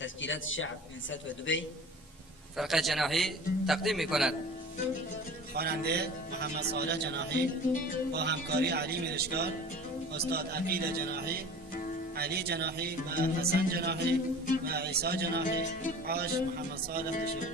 تسجيلات الشعب انسات و دبی فرقه جناحی تقدیم می‌کند. خواننده محمد صالح جناحی با همکاری علی میرشکار، استاد عقیل جناحی، علی جناحی و حسن جناحی و عیسی جناحی. عاش محمد صالح تشریف.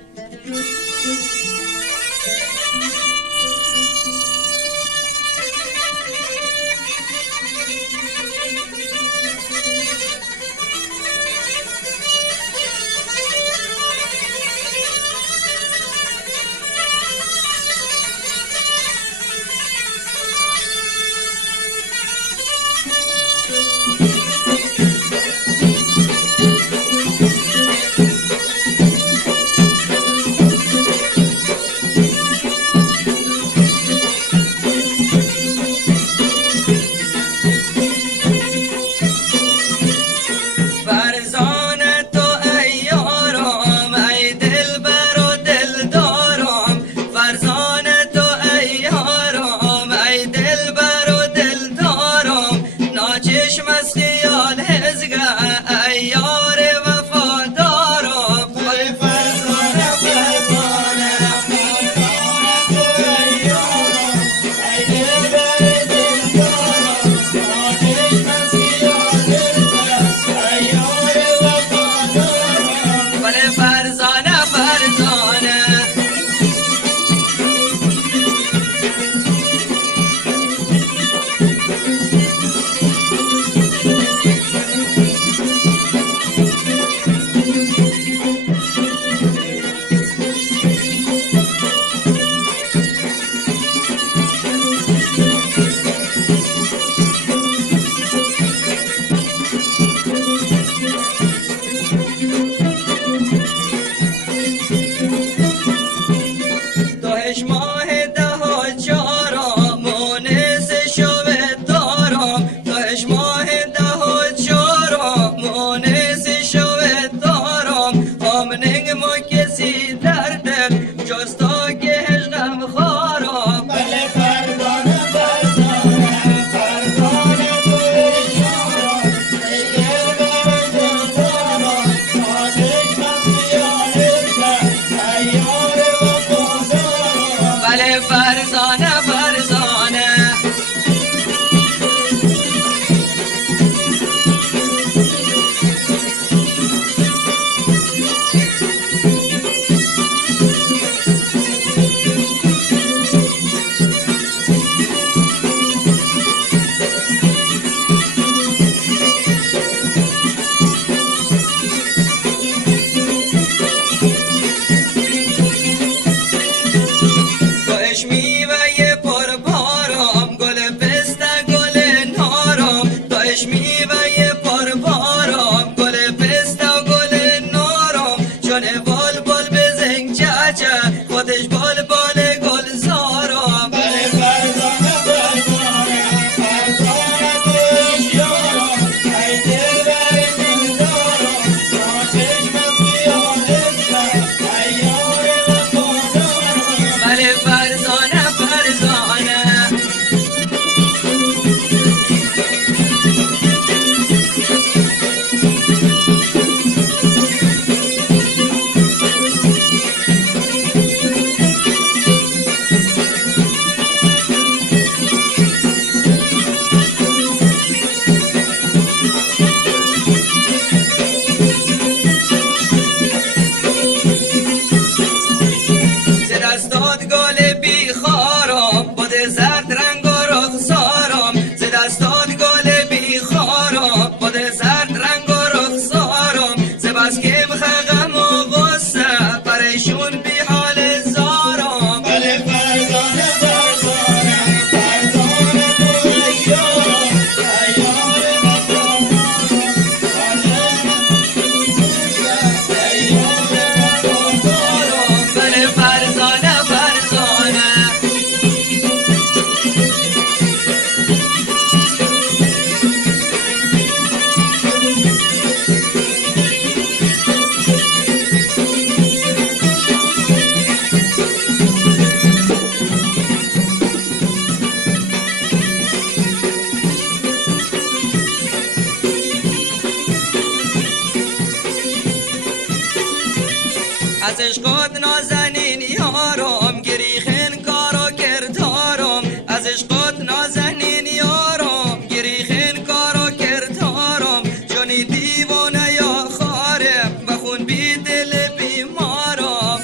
از عشقت نازنین یارم گریخن کارو کردارم از عشقت نازنین یارم گریخن کارو کردارم جانی دیوانه یا خارم بخون بی دل بیمارم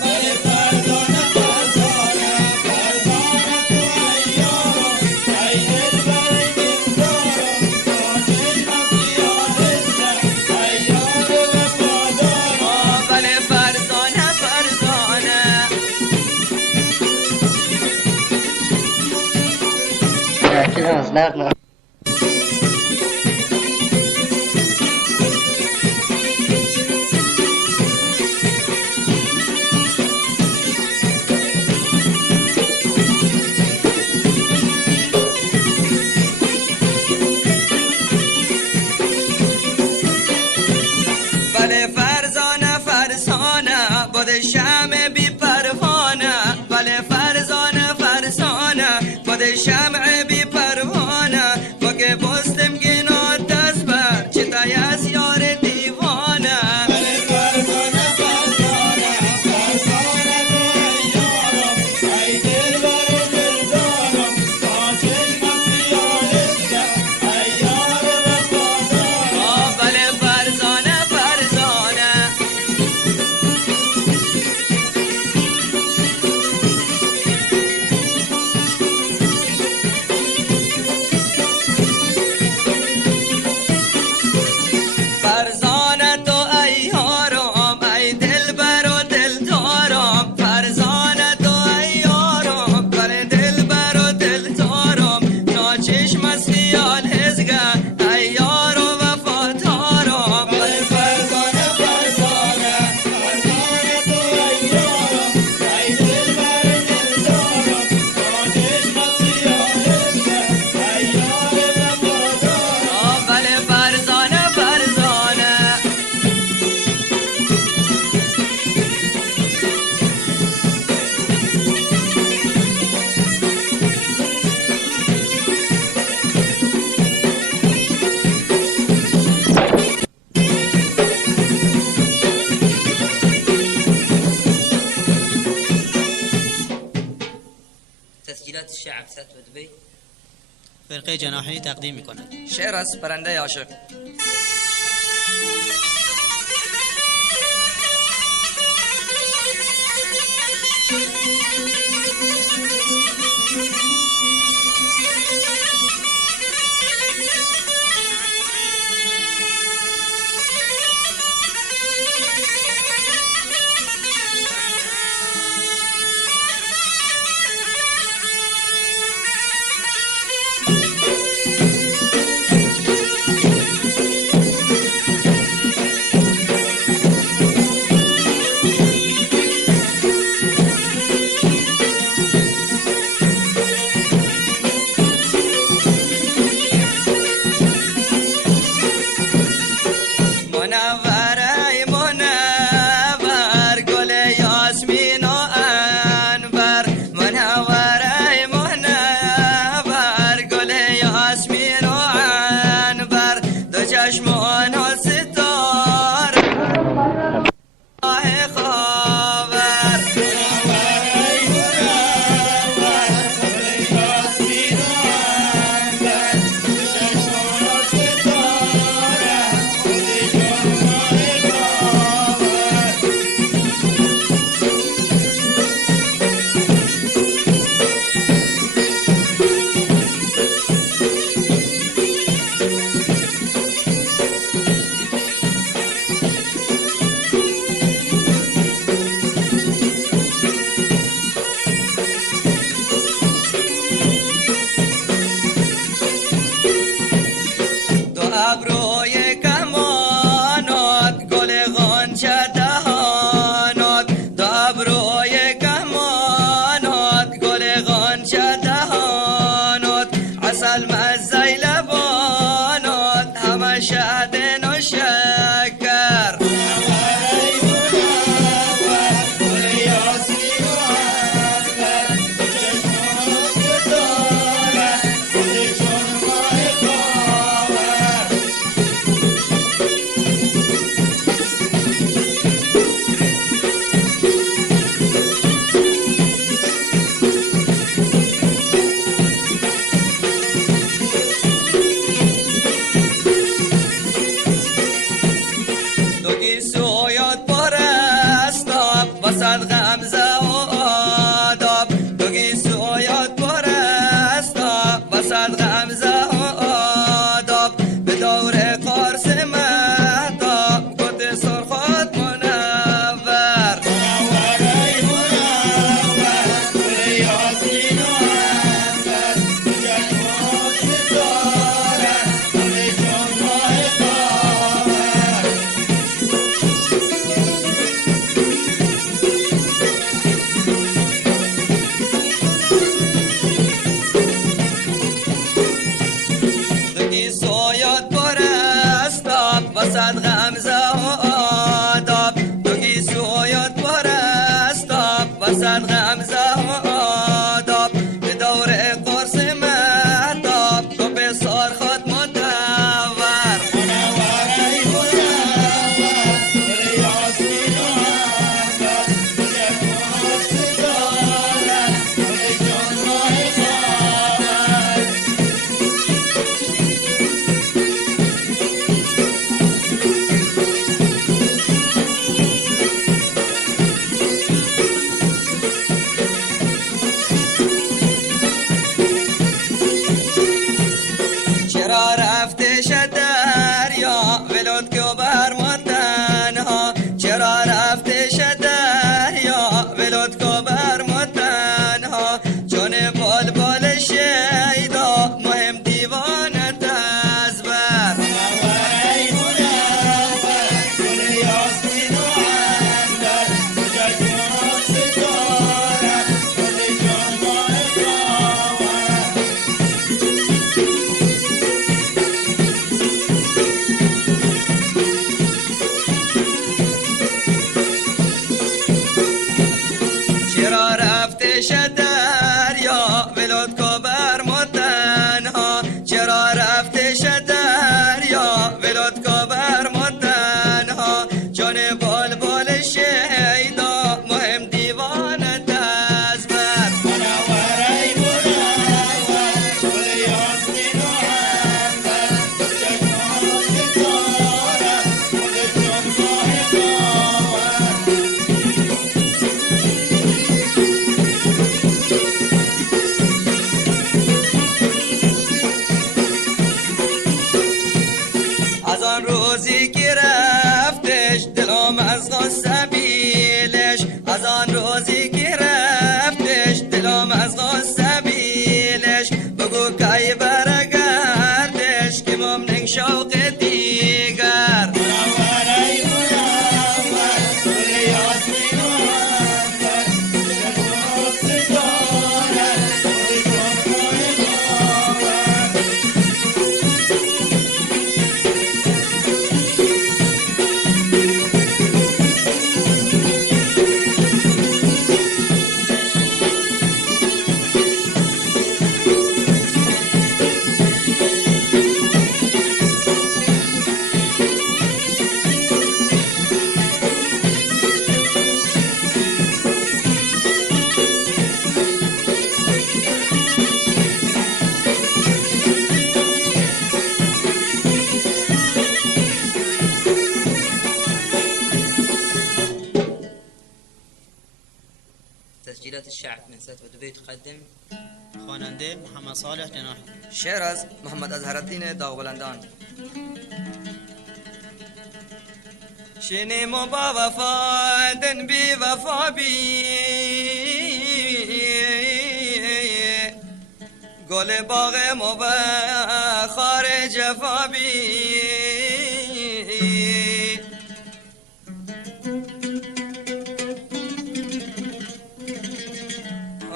Not بله فرزانه فرزانه باد شمع بی پروانه بله فرزانه فرزانه باد شمع بی پروانه با که بستم گنا دست بر چه تای از یار دیوانه بله فرزانه فرزانه فرزانه یارم ای دل بر دلدارم با چشمم بیارسته ای یار وفادارم بله فرزانه فرزانه تو ای یارم ای دل بر و دل دارم فرزانه تو ای یارم بر دل بر و دل دارم ناچشم از خیال هزگه ای یار و وفادارم بله فرزانه فرزانه فرزانه تو ای یارم ای دل بر و دل دارم ناچشم از خیال هزگه ای یار و وفادارم بله فرزانه تسجيلات الشعب فتوى دبي. فرقه جناحی تقدیم می‌کند. شعر از پرنده عاشق. الشعب من ستوى دبي تقدم خواننده محمد صالح جناحی. شعر از محمد اظهرالدین داغبلندان. شنیم با وفا دن بی وفا بی گل باغ مبا خار جفا بی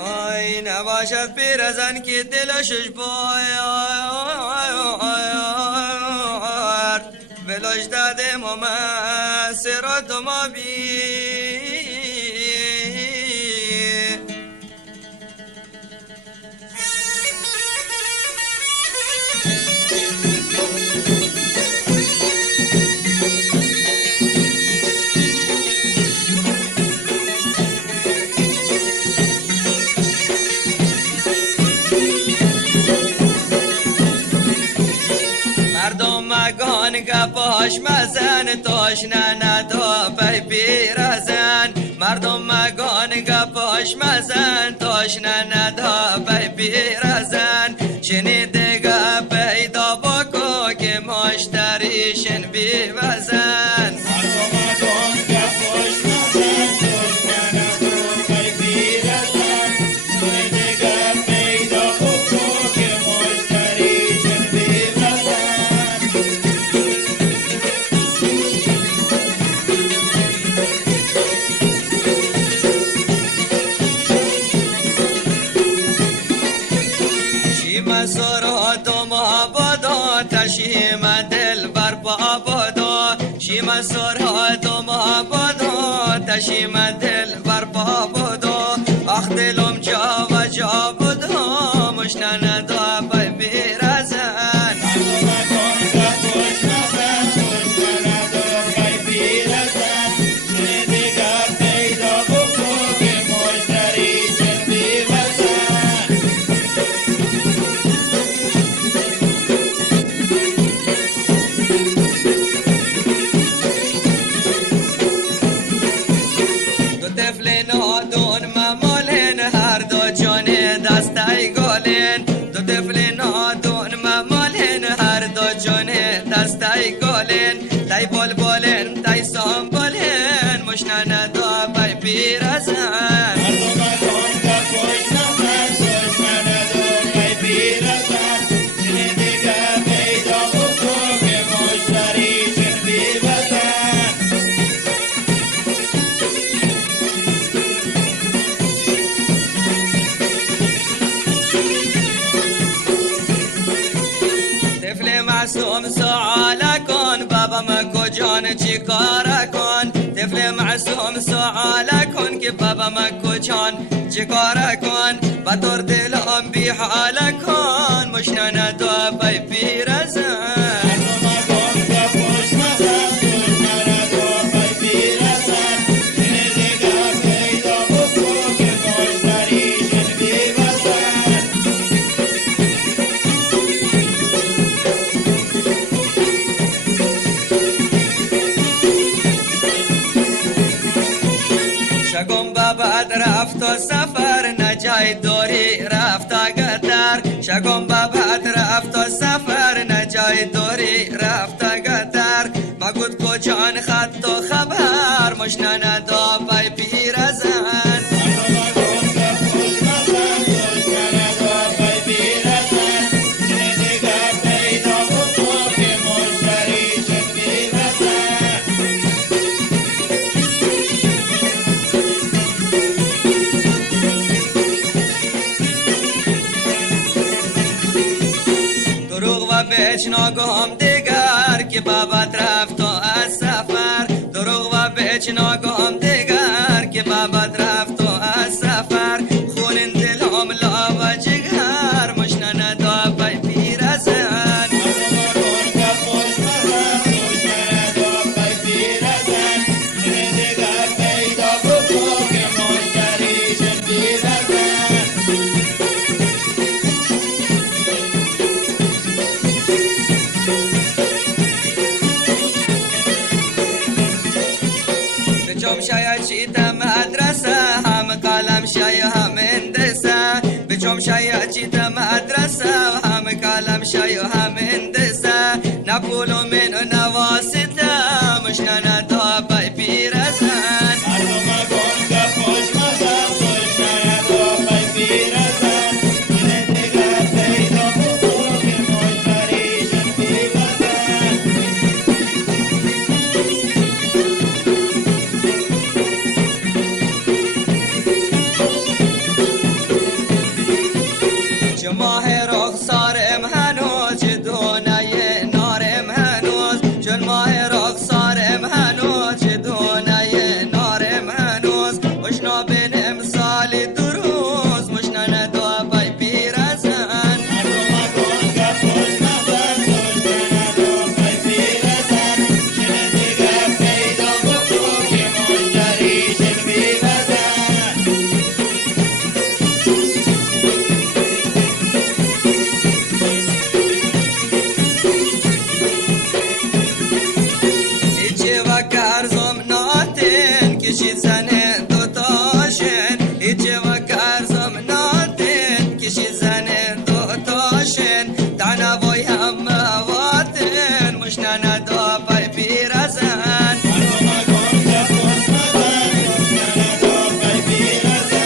آی نباشد پیرزن که دلشش باید ولش داده ماما سرات ما بی گپاش مزن تاشنه ندا پی پیرزن مردم مگان گپاش مزن تاشنه ندا پی پیرزن شنیده گپ پیدا بکو که مشتریشن بی وزن مردم مگان گپاش مزن تاشنه ندا پی پیرزن شنیده گپ پیدا بکو که مشتریشن بی وزن سرات محبدا تشیم دل بر بابدا شیم سرات محبدا تشیم دل بر بابدا اخ دلم جا و جا بدا مشنن دا پی بیرزن مردم گپاش مزن تاشنه ندا پی پیرزن شنیده گپ پیدا بکو که مشتریشن بی وزن نادون ممالین هر دو جان دستای گلین دو طفل نادون ممالین هر دو جان دستای گلین تای بلبلین تای سامبلین مشنن دا پی پیرزن مردم مگان گپاش مزن تاشنه ندا پی پیرزن شنیده گپ پیدا بکو که مشتریشن بی وزن طفل معصوم سؤال کن بابا من کجان چی کار کن طفل معصوم سؤال کن که بابا من کجان چی کار کن بطور دلم بی حال کن مشنن دا پی پیرزن مردم مگان گپاش مزن تاشنه ندا پی پیرزن شنیده گپ پیدا بکو که مشتریشن بی وزن شگم بعد رفت و سفر نجای دوری رفت قدر شگم بعد رفت و سفر نجای دوری رفت قدر مگود کجان خط و خبر مشنن دا پی پیرزن مردم مگان گپاش مزن تاشنه ندا پی پیرزن شنیده گپ پیدا بکو که مشتریشن بی وزن دروغ و بچناگم دیگر که بابت رفت و از سفر دروغ و بچناگم دیگر که بابت رفت و از سفر خونین دلم لا و جگر مشنن دا پی پیرزن مردم مگان گپاش مزن تاشنه ندا پی پیرزن شنیده گپ پیدا بکو که مشتریشن بی وزن بچم شاید چیت مدرسه هم قلم شای هم پیرزه و هم کلم شای و هم هندسه نه پول و من و نه واسطه مشکنه تا بای پیرزه مردم گنگ خوشمزه خوشکنه تا پای پیرزه دل دیگر پیدا بکن که مشتریشن بیوزه چه ماه رخسارم هنوز چه دونه نارم هنوز چون ماه رخسارم هنوز چه دونه نارم هنوز مشنا بینم سالی دو روز مشنا ندو بای پیرزن مردم گنگ خوشمزه خوشکنه تا پای پیرزه دل دیگر پیدا بکن که مشتریشن بیوزه ایچه و کرزم ناتین کشید زنه دوتاشن ایچه و کرزم ناتین کشید زنه دوتاشن دعنوای هم واتن مشنن دو پای پیرزن مردم گنگ خوشمزه خوشکنه تا پای پیرزه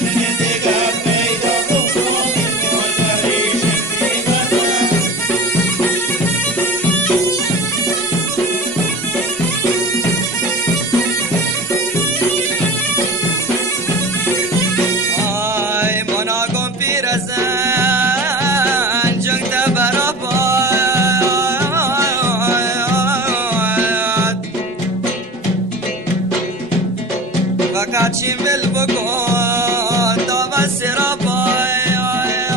دل دیگر پیدا بکن که مشتریشن بیوزه آی مناگم پیرزن جنگ ده برا باد فقط چی مل بکن تا بسی را باید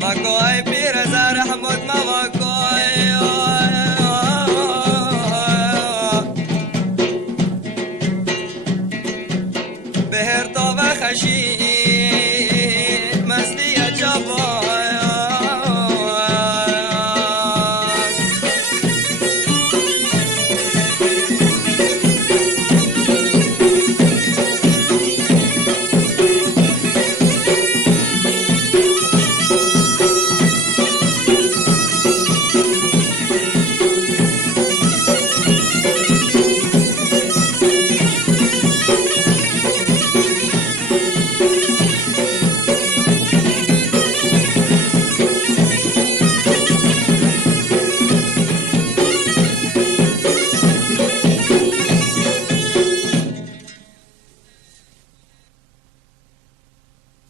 مکوی پیرزن رحمت مواکوی بهر تا و خشید مستی جوان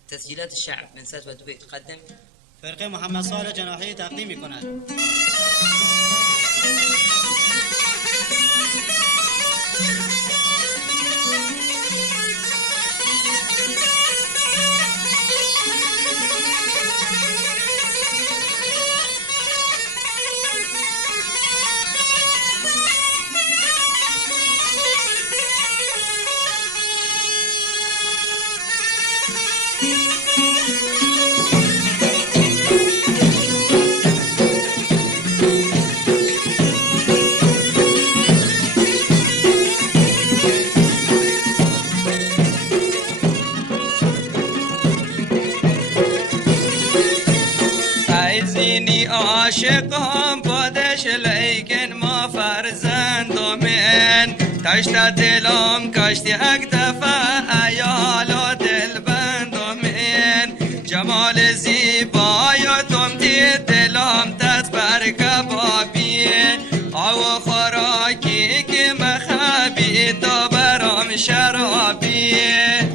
تسجيلات الشعب من سات ودبي تقدم فرقه محمد صالح جناحی تقدیم می کند. عايزيني عاشقهم بادش لیکن ما فرزندم من تشت دلم کشتی اکتفه ایال و دل بندم من جمال زیبایتم تی دلم دست بر کبابیه او خوراکی که مخبی تا برام شرابیه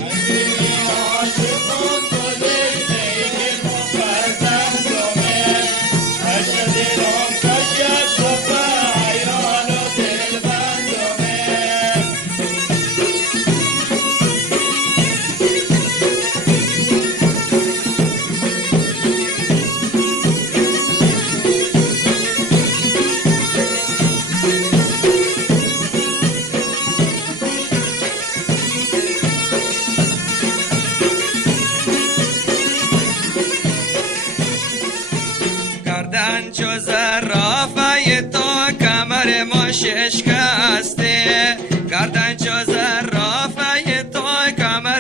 گردن چو زرافه تو کمر ما ششکسته گردن چو زرافه تو کمر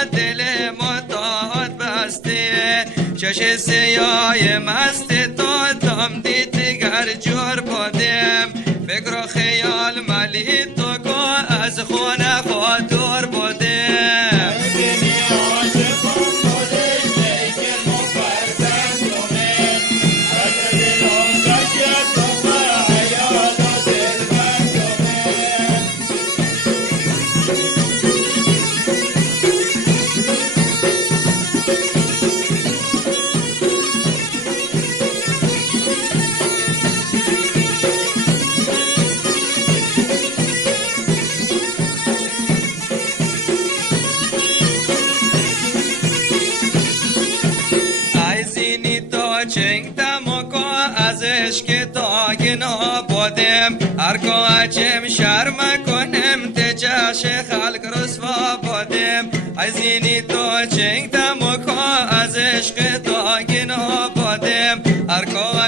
ما دل متعاد بسته چش سیاه مست تو دم دیگر جور بودم فکر و خیال ملی تو که از خونه خاطر بودم که تاگنا بودم هر چم شرم کنم تجاش خلق رسوا بودم عزینی تو چنگتم و از عشق تاگنا بودم هر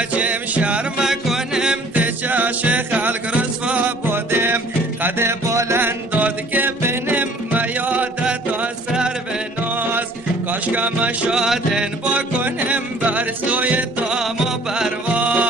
چم شرم کنم تجاش خلق رسوا بودم قد بلند داد که بنم میادت تا سر به ناز کاش که مشادن بکنم بر سوی دام و پرواز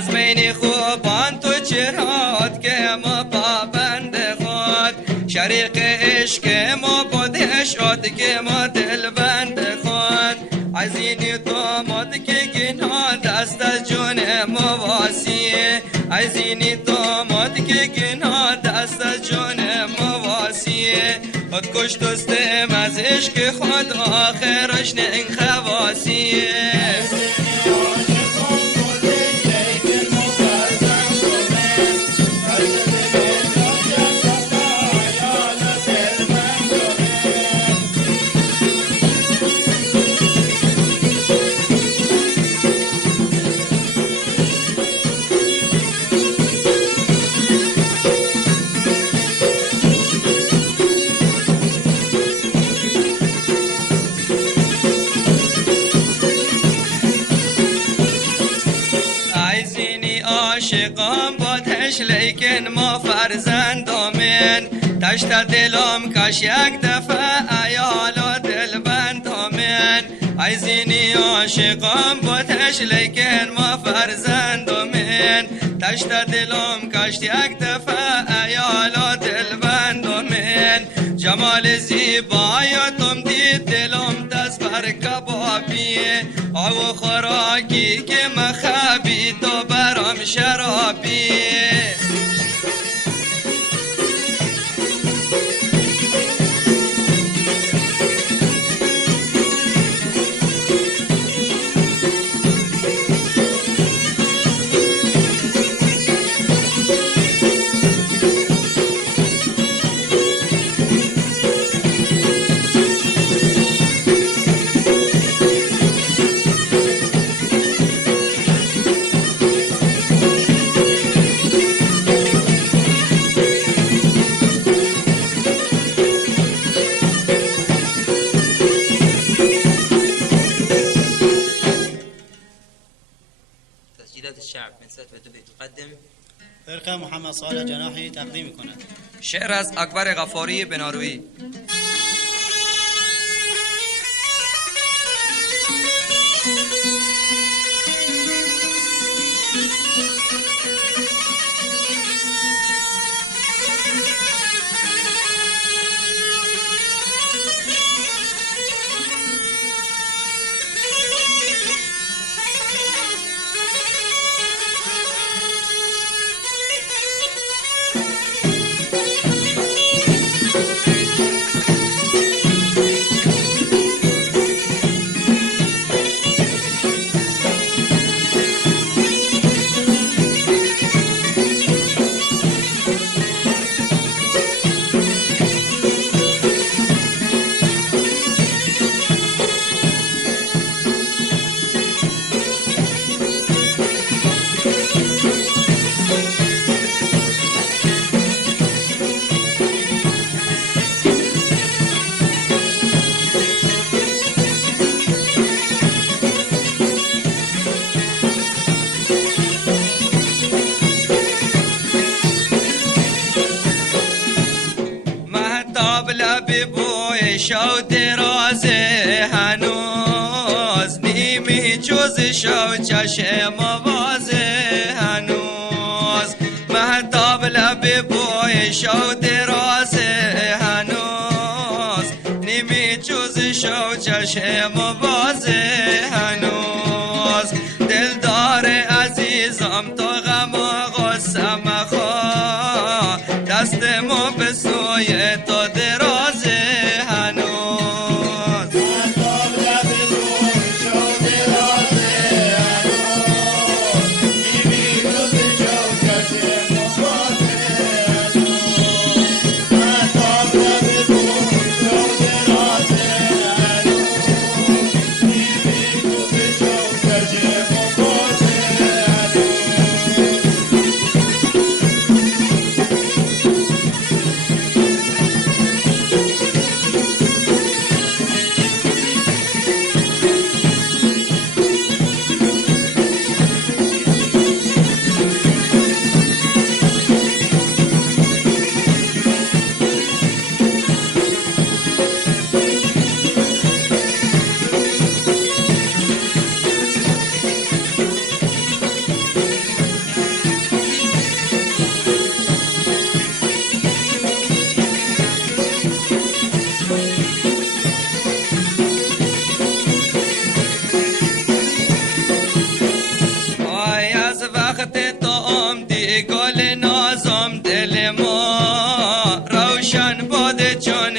از بین خوبان تو چراد که ما پابند خود شریق عشق ما بوده شد که ما دل بند خود از این تو مد که گناه دست از جون مواسیه از این تو مد که گناه دست از جون مواسیه خود کش دوستم از عشق خود آخرش نه خواسیه عاشقان بادش لیکن ما فرزندامین تشت دلم کش یک دفعه ایال و دل بندامین عزینی عاشقان بادش لیکن ما فرزندامین تشت دلم کش یک دفعه ایال و دل بندامین جمال زیبایتم دید دلم دست بر کبابیه آو خوراکی که مخابی تو برام شرابیه الشعب من ستوى دبي تقدم فرقه محمد صالح جناحی تقدیم کند. شعر از اکبر غفاری بنارویی. شو دراز هنوز نیمی جز شو چشم باز هنوز مهتاب لب بوی شو دراز هنوز نیمی جز شو چشم باز هنوز دلدار عزیزم تو غم و غصه مخوا دست ما به سوی تو دراز هنوز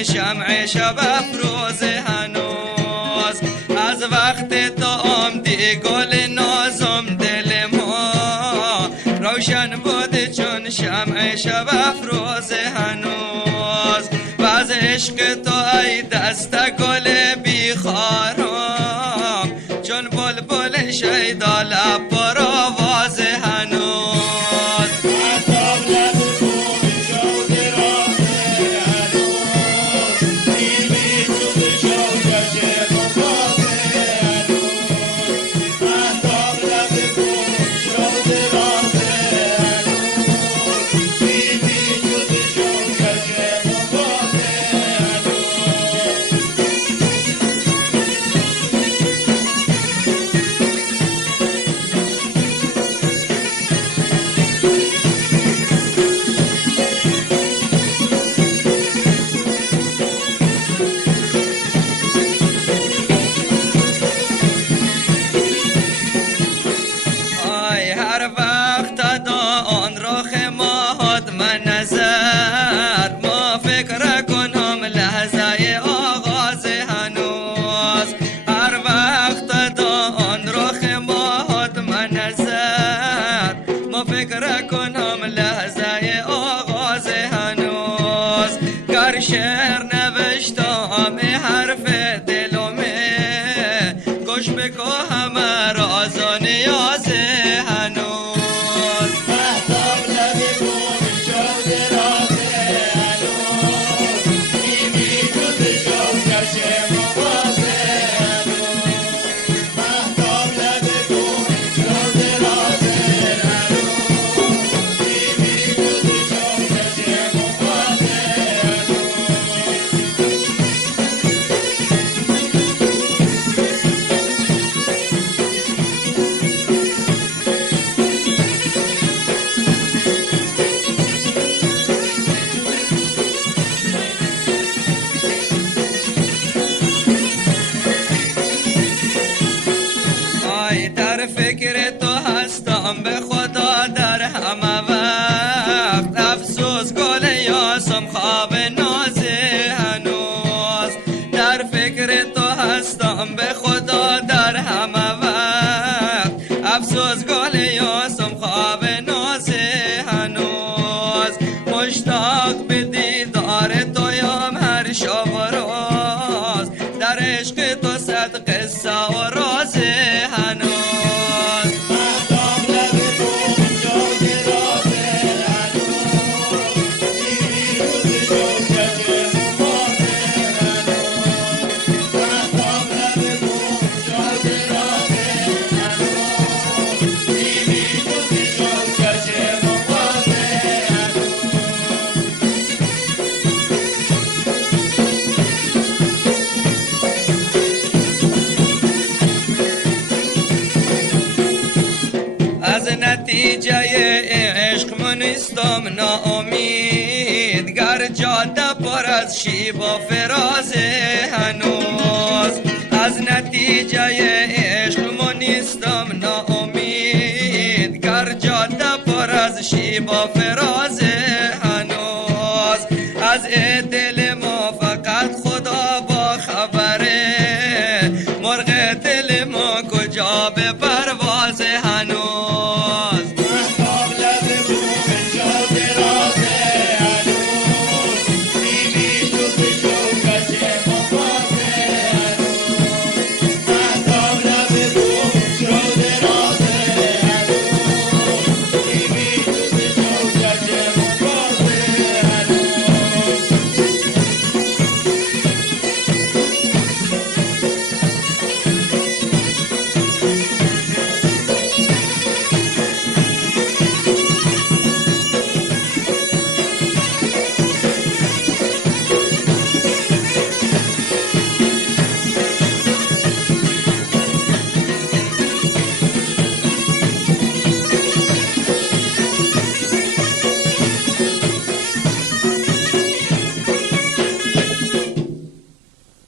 شمع شب افروز هنوز از وقت تو آمدی گل نازم دل ما روشن بود چون شمع شب افروز هنوز و از عشق تو ای دست گل بیخارم چون بلبل شیدا لب پر آواز هنوز شعر نوشتم حرف دلمه گوش بکو همه راز و نیاز هنوز مهتاب لبی گم شو دراز هنوز نیمی جز شو چشم باز هنوز مهتاب لبی گم شو دراز هنوز نیمی جز شو چشم باز در فکر تو هستم به خدا در همه وقت افسوس گل یاسم خواب ناز هنوز در فکر تو هستم به خدا در همه وقت افسوس گل یاسم خواب ناز هنوز مشتاق به دیدار تو یم هر شب و روز در عشق تو صد قصه و راز هنوز مهتاب لب گم شو دراز ناامید گر جاده پر از شیب و فراز هنوز از نتیجه عشق ما نیستم ناامید گر جاده پر از شیب و فراز